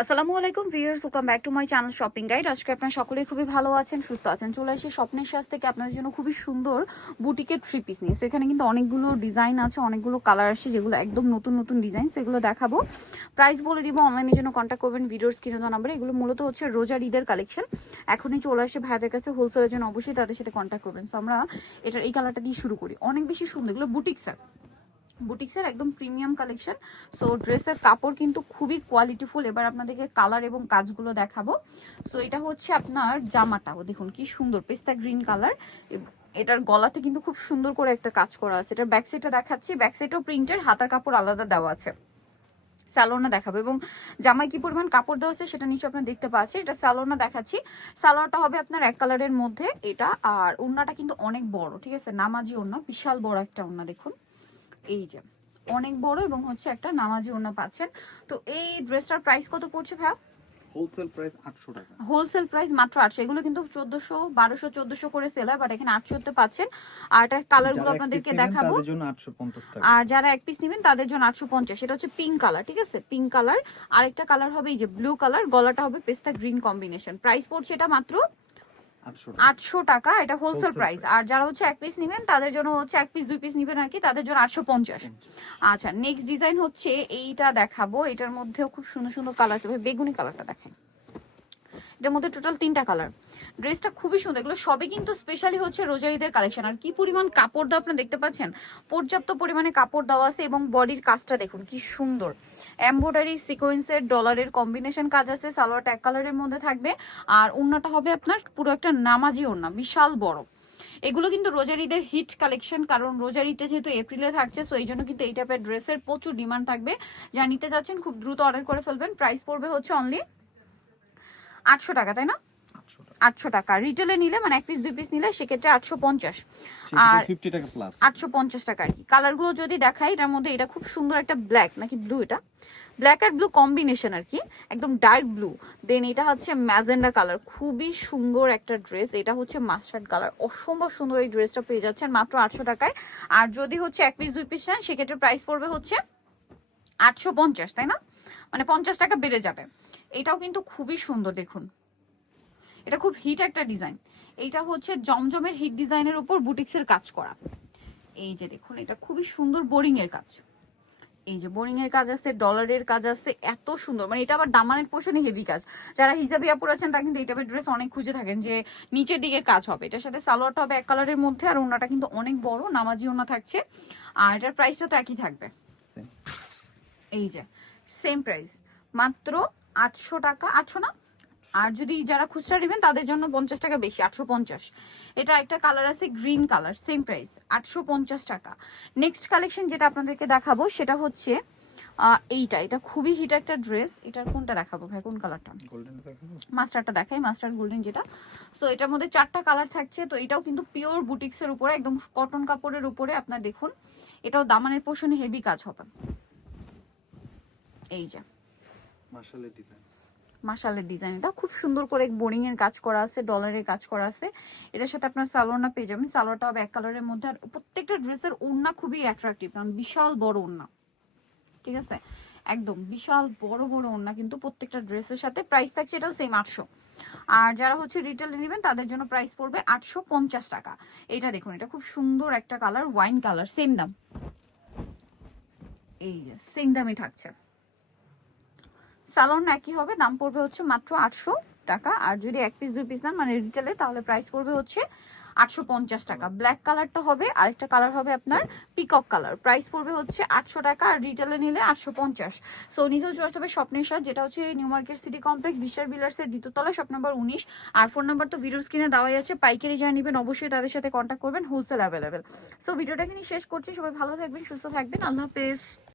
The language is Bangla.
আসসালামু আলাইকুম viewers, welcome back to my channel shopping guide. আজকে আপনারা সকলেই খুবই ভালো আছেন, সুস্থ আছেন। চলে আসি স্বপ্নের সাজ থেকে আপনাদের জন্য খুবই সুন্দর বুটিকের থ্রি পিস নিয়ে। সো এখানে কিন্তু অনেকগুলো ডিজাইন আছে, অনেকগুলো কালার আসছে, যেগুলো একদম নতুন নতুন ডিজাইন। সেগুলো দেখাবো, প্রাইস বলে দিব। অনলাইনের জন্য কন্ট্যাক্ট করবেন ভিডিওর স্ক্রিনে দেওয়া নাম্বারে। এগুলো মূলত হচ্ছে রোজার ঈদের কালেকশন। এখনই চলে আসে ভাইদের কাছে হোলসেলের জন্য, অবশ্যই তাদের সাথে কন্ট্যাক্ট করবেন। সো আমরা এটার এই কালারটা দিয়ে শুরু করি। অনেক বেশি সুন্দর, এগুলো বুটিক্সের একদম প্রিমিয়াম কালেকশন। সো ড্রেসের কাপড় কিন্তু খুবই কোয়ালিটিফুল। এবার আপনাদেরকে কালার এবং কাজগুলো দেখাবো। সো এটা হচ্ছে আপনার জামাটাও দেখুন কি সুন্দর, পেস্তা গ্রিন কালার। এটার গলাতে কিন্তু খুব সুন্দর করে একটা কাজ করা আছে। এটার ব্যাক সাইডটা দেখাচ্ছি, ব্যাক সাইডও প্রিন্টের, হাতার কাপড় আলাদা দেওয়া আছে। স্যালোনা দেখাবো এবং জামায় কি পরিমাণ কাপড় দেওয়া আছে সেটা নিচে আপনারা দেখতে পাচ্ছেন। এটা স্যালোনা দেখাচ্ছি। সালোয়ারটা হবে আপনার এক কালারের মধ্যে এটা, আর ওড়নাটা কিন্তু অনেক বড়, ঠিক আছে, নামাজি ওড়না, বিশাল বড় একটা ওড়না দেখুন, এই যে অনেক বড়, এবং হচ্ছে একটা নামাজি ওড়না পাচ্ছেন। তো এই ড্রেসটার প্রাইস কত পড়ছে ভাই? হোলসেল প্রাইস 800 টাকা। হোলসেল প্রাইস মাত্র 800। এগুলো কিন্তু 1400 1200 1400 করে সেল হয়, বাট এখানে 800 তে পাচ্ছেন। আর এটার কালারগুলো আপনাদেরকে দেখাবো। তাদের জন্য 850 টাকা। আর যারা এক পিস নেবেন তাদের জন্য 850। এটা হচ্ছে পিঙ্ক কালার, ঠিক আছে, পিঙ্ক কালার। আরেকটা কালার হবে এই যে ব্লু কালার, গলাটা হবে পেস্তা গ্রিন কম্বিনেশন। প্রাইস পড়ছে এটা মাত্র 800 টাকা। এটা হোলসেল প্রাইস। আর যারা হচ্ছে এক পিস নেবেন তাদের জন্য হচ্ছে, এক পিস দুই পিস নেবেন আর কি, তাদের জন্য 850। আচ্ছা, নেক্সট ডিজাইন হচ্ছে এইটা দেখাবো। এটার মধ্যেও খুব সুন্দর সুন্দর কালার আছে। বেগুনি কালারটা দেখেন, এটার মধ্যে টোটাল 3টা কালার। ড্রেসটা খুবই সুন্দর। এগুলো সবই কিন্তু স্পেশালি হচ্ছে রোজারিদের কালেকশন। আর কি পরিমাণ কাপড় দেওয়া আপনারা দেখতে পাচ্ছেন, পর্যাপ্ত পরিমাণে কাপড় দেওয়া আছে। এবং বডির কাজটা দেখুন কি সুন্দর, এমব্রয়ডারি সিকোয়েন্সের ডলারের কম্বিনেশন কাজ আছে। সালোয়ারটা এক কালারের মধ্যে থাকবে, আর ওড়নাটা হবে আপনার পুরো একটা নামাজি ওড়না, বিশাল বড়। এগুলো কিন্তু রোজার ঈদের হিট কালেকশন, কারণ রোজার ঈদটা যেহেতু এপ্রিলে থাকছে, সো এই জন্য কিন্তু এই টাইপের ড্রেসের প্রচুর ডিমান্ড থাকবে। যা নিতে যাচ্ছেন খুব দ্রুত অর্ডার করে ফেলবেন। প্রাইস পড়বে হচ্ছে অনলি 800 টাকা, তাই না? 800 টাকা রিটেলে নিলে, মানে এক পিস দুই পিস নিলে সেক্ষেত্রে 850, আর 50 টাকা প্লাস 850 টাকা আর কি। কালারগুলো যদি দেখাই, এটার মধ্যে এটা খুব সুন্দর একটা ব্ল্যাক নাকি ব্লু, এটা ব্ল্যাক আর ব্লু কম্বিনেশন আর কি, একদম ডার্ক ব্লু। দেন এটা হচ্ছে ম্যাজেন্ডা কালার, খুবই সুন্দর একটা ড্রেস। এটা হচ্ছে মাস্টার্ড কালার, অসম্ভব সুন্দর। এই ড্রেসটা পেয়ে যাচ্ছেন মাত্র 800 টাকায়। আর যদি হচ্ছে এক পিস দুই পিস নেন সেক্ষেত্রে প্রাইস পড়বে হচ্ছে 850, তাই না? মানে 50 টাকা বেড়ে যাবে। এটাও কিন্তু খুবই সুন্দর দেখুন, এটা খুব হিট একটা ডিজাইন। এইটা হচ্ছে জমজমের হিট ডিজাইনের উপর বুটিক্সের কাজ করা। এই যে দেখুন, এটা খুবই সুন্দর বোরিং এর কাজ। এই যে বোরিং এর কাজ আছে, ডলারের কাজ আছে, এত সুন্দর। মানে এটা আবার দামানের পোর্শনে হেভি কাজ। যারা হিজাবি আপুরা আছেন তারা কিন্তু এই টাইপের ড্রেস অনেক খুঁজে থাকেন, যে নিচের দিকে কাজ হবে। এটার সাথে সালোয়ারটা হবে এক কালারের মধ্যে, আর ওড়নাটা কিন্তু অনেক বড় নামাজি ওড়না থাকছে। আর এটার প্রাইসটা তো একই থাকবে, এই যে সেম প্রাইস, মাত্র 800 টাকা। 800 না, আর যদি যারা খুচরা নেবেন তাদের জন্য 50 টাকা বেশি, 850। এটা একটা কালার আছে গ্রিন কালার, সেম প্রাইস 850 টাকা। নেক্সট কালেকশন যেটা আপনাদেরকে দেখাবো সেটা হচ্ছে এটা খুবই হিট একটা ড্রেস। এটার কোনটা দেখাবো ভাই, কোন কালারটা? গোল্ডেন দেখাবো, মাস্টারটা দেখাই, মাস্টার গোল্ডেন যেটা। সো এটার মধ্যে 4টা কালার থাকছে। তো এটাও কিন্তু পিওর বুটিক্সের উপরে, একদম কটন কাপড়ের উপরে আপনার দেখুন। এটাও দামানের পোর্শনে হেভি কাজ হবে। এই যে মাশাআল্লাহ ডিজাইন, মাশাআল্লাহ ডিজাইন, এটা খুব সুন্দর করে বোরিং এর কাজ করা আছে, ডলারের কাজ করা আছে। এটার সাথে আপনার সালোয়ারটা পেয়ে যাবেন। সালোয়ারটা হবে এক কালারের মধ্যে। আর প্রত্যেকটা ড্রেসের ওড়না খুবই অ্যাট্রাকটিভ, কারণ বিশাল বড় ওড়না, ঠিক আছে, একদম বিশাল বড় বড় ওড়না কিন্তু প্রত্যেকটা ড্রেসের সাথে। প্রাইস থাকছে এটাও সেম 800। আর যারা হচ্ছে রিটেলে নেবেন তাদের জন্য প্রাইস পড়বে 850 টাকা। এটা দেখুন, এটা খুব সুন্দর একটা কালার, ওয়াইন কালার, সেম দাম, এই যে সেম দামই থাকছে। সালোন একই হবে, দাম পড়বে হচ্ছে মাত্র 800 টাকা। আর যদি এক পিস দুই পিস না মানে রিটেলে, তাহলে প্রাইস পড়বে হচ্ছে 850 টাকা। ব্ল্যাক কালারটা হবে, আরেকটা কালার হবে আপনার পিকক কালার। প্রাইস পড়বে হচ্ছে 800 টাকা, আর রিটেলে নিলে 850। সো নিতেও চলে আসতে হবে স্বপ্নের সাথে, যেটা হচ্ছে নিউ মার্কেট সিটি কমপ্লেক্স বিশাল বিলার্সের দ্বিতীয়তলা, শপ নাম্বার 19। আর ফোন নাম্বার তো ভিডিওর স্ক্রিনে দেওয়াই আছে। পাইকারি যা নেবেন অবশ্যই তাদের সাথে কন্ট্যাক্ট করবেন, হোলসেল অ্যাভেলেবেল। সো ভিডিওটা এখানে শেষ করছি। সবাই ভালো থাকবেন, সুস্থ থাকবেন, আল্লাহ হাফেজ।